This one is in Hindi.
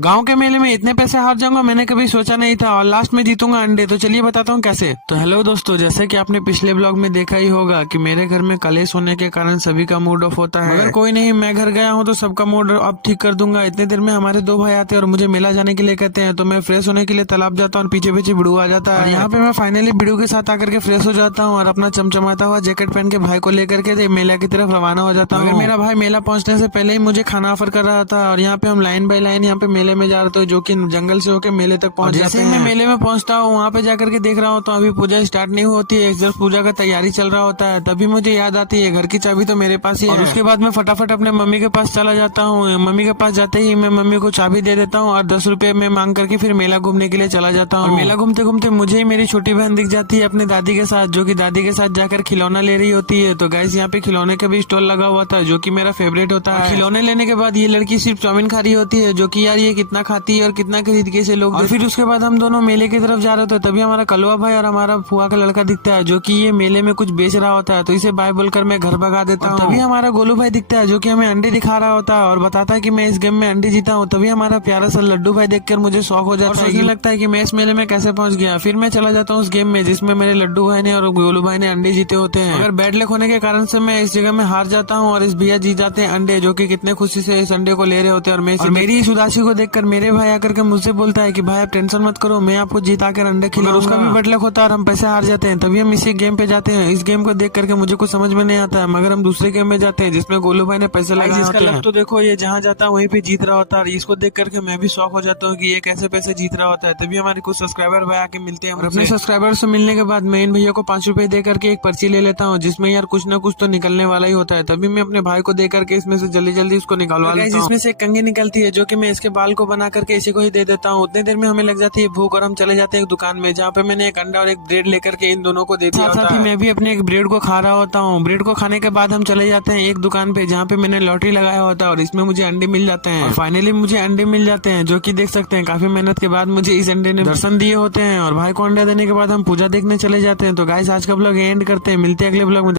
गांव के मेले में इतने पैसे हार जाऊंगा मैंने कभी सोचा नहीं था और लास्ट में जीतूंगा अंडे। तो चलिए बताता हूँ कैसे। तो हेलो दोस्तों, जैसे कि आपने पिछले ब्लॉग में देखा ही होगा कि मेरे घर में कलेश होने के कारण सभी का मूड ऑफ होता है। अगर कोई नहीं, मैं घर गया हूँ तो सबका मूड अब ठीक कर दूंगा। इतने देर में हमारे दो भाई आते हैं और मुझे मेला जाने के लिए कहते हैं, तो मैं फ्रेश होने के लिए तालाब जाता हूँ और पीछे पीछे बिड़ू आ जाता है। यहाँ पे मैं फाइनली बिड़ू के साथ आकर के फ्रेश हो जाता हूँ और अपना चमचमाता हुआ जैकेट पहन के भाई को लेकर के मेला की तरफ रवाना हो जाता हूँ। मेरा भाई मेला पहुंचने से पहले ही मुझे खाना ऑफर कर रहा था और यहाँ पे हम लाइन बाय लाइन यहाँ पे मेले में जा रहे थे, जो कि जंगल से होकर मेले तक पहुंच जाते हैं। मैं मेले में पहुंचता हूँ, वहाँ पे जाकर के देख रहा हूँ तो अभी पूजा स्टार्ट नहीं होती है, जस्ट पूजा का तैयारी चल रहा होता है। तभी मुझे याद आती है घर की चाबी तो मेरे पास ही है। और उसके बाद मैं फटाफट अपने मम्मी के पास चला जाता हूँ। मम्मी के पास जाते ही मैं मम्मी को चाबी दे देता हूँ और 10 रुपए में मांग करके फिर मेला घूमने के लिए चला जाता हूँ। मेला घूमते घूमते मुझे ही मेरी छोटी बहन दिख जाती है अपनी दादी के साथ, जो कि दादी के साथ जाकर खिलौना ले रही होती है। तो गाइस यहाँ पे खिलौने का भी स्टॉल लगा हुआ था, जो कि मेरा फेवरेट होता है। खिलौने लेने के बाद ये लड़की सिर्फ चाउमीन खा रही होती है, जो कि यार ये कितना खाती है और कितना खरीद के से लोग। और फिर उसके बाद हम दोनों मेले की तरफ जा रहे थे, तभी हमारा कलवा भाई और हमारा फुआ का लड़का दिखता है, जो कि ये मेले में कुछ बेच रहा होता है। तो इसे बाय बोलकर मैं घर भगा देता हूँ। तभी हमारा गोलू भाई दिखता है, जो कि हमें अंडे दिखा रहा होता है और बताता है कि मैं इस गेम में अंडे जीता हूँ। तभी हमारा प्यारा सा लड्डू भाई देखकर मुझे शौक हो जाता है, लगता है कि मैं इस मेले में कैसे पहुंच गया। फिर मैं चला जाता हूँ उस गेम में जिसमें मेरे लड्डू भाई ने और गोलू भाई ने अंडे जीते होते हैं। अगर बैड लक होने के कारण से मैं इस जगह में हार जाता हूँ और इस भैया जीत जाते हैं अंडे, जो कि कितने खुशी से इस अंडे को ले रहे होते हैं। और मेरी इस उदासी को देखकर मेरे भाई आकर के मुझसे बोलता है कि भाई आप टेंशन मत करो, मैं आपको जीता कर अंडे खिलाऊंगा। उसका भी बैड लक होता है और हम पैसे हार जाते हैं। तभी हम इसी गेम पे जाते हैं। इस गेम को देख करके मुझे कुछ समझ में नहीं आता है, मगर हम दूसरे गेम में जाते हैं जिसमें गोलू भाई ने पैसे लगाए होते हैं। तो देखो ये जहाँ जाता है वहीं पे जीत रहा होता है। इसको देख करके मैं भी शौक हो जाता हूँ कि ये कैसे पैसे जीत रहा होता है। तभी हमारे कुछ सब्सक्राइबर भाई आके मिलते हैं। अपने सब्सक्राइबर से मिलने के बाद मैं इन भैया को 5 रुपए दे करके एक पर्ची ले लेता हूँ, जिसमें यार कुछ न कुछ तो निकलने वाला ही होता है। तभी मैं अपने भाई को दे करके इसमें से जल्दी जल्दी उसको निकालवा लेता हूँ। इसमें से एक कंघी निकलती है, जो कि मैं इसके बाल को बना करके इसी को ही दे देता हूँ। उतने देर में हमें लग जाती है भूख और हम चले जाते हैं एक दुकान में, जहाँ पे मैंने एक अंडा और एक ब्रेड लेकर के इन दोनों को दे दिया। साथ ही मैं भी अपने एक ब्रेड को खा रहा होता हूँ। ब्रेड को खाने के बाद हम चले जाते हैं एक दुकान पे, जहाँ पे मैंने लॉटरी लगाया होता है और इसमें मुझे अंडे मिल जाते हैं। और फाइनली मुझे अंडे मिल जाते हैं, जो कि देख सकते हैं काफी मेहनत के बाद मुझे इस अंडे ने दर्शन दिए होते हैं। और भाई को अंडा देने के बाद हम पूजा देखने चले जाते हैं। तो गाइस आज का ब्लॉग एंड करते हैं, मिलते हैं अगले ब्लॉग में।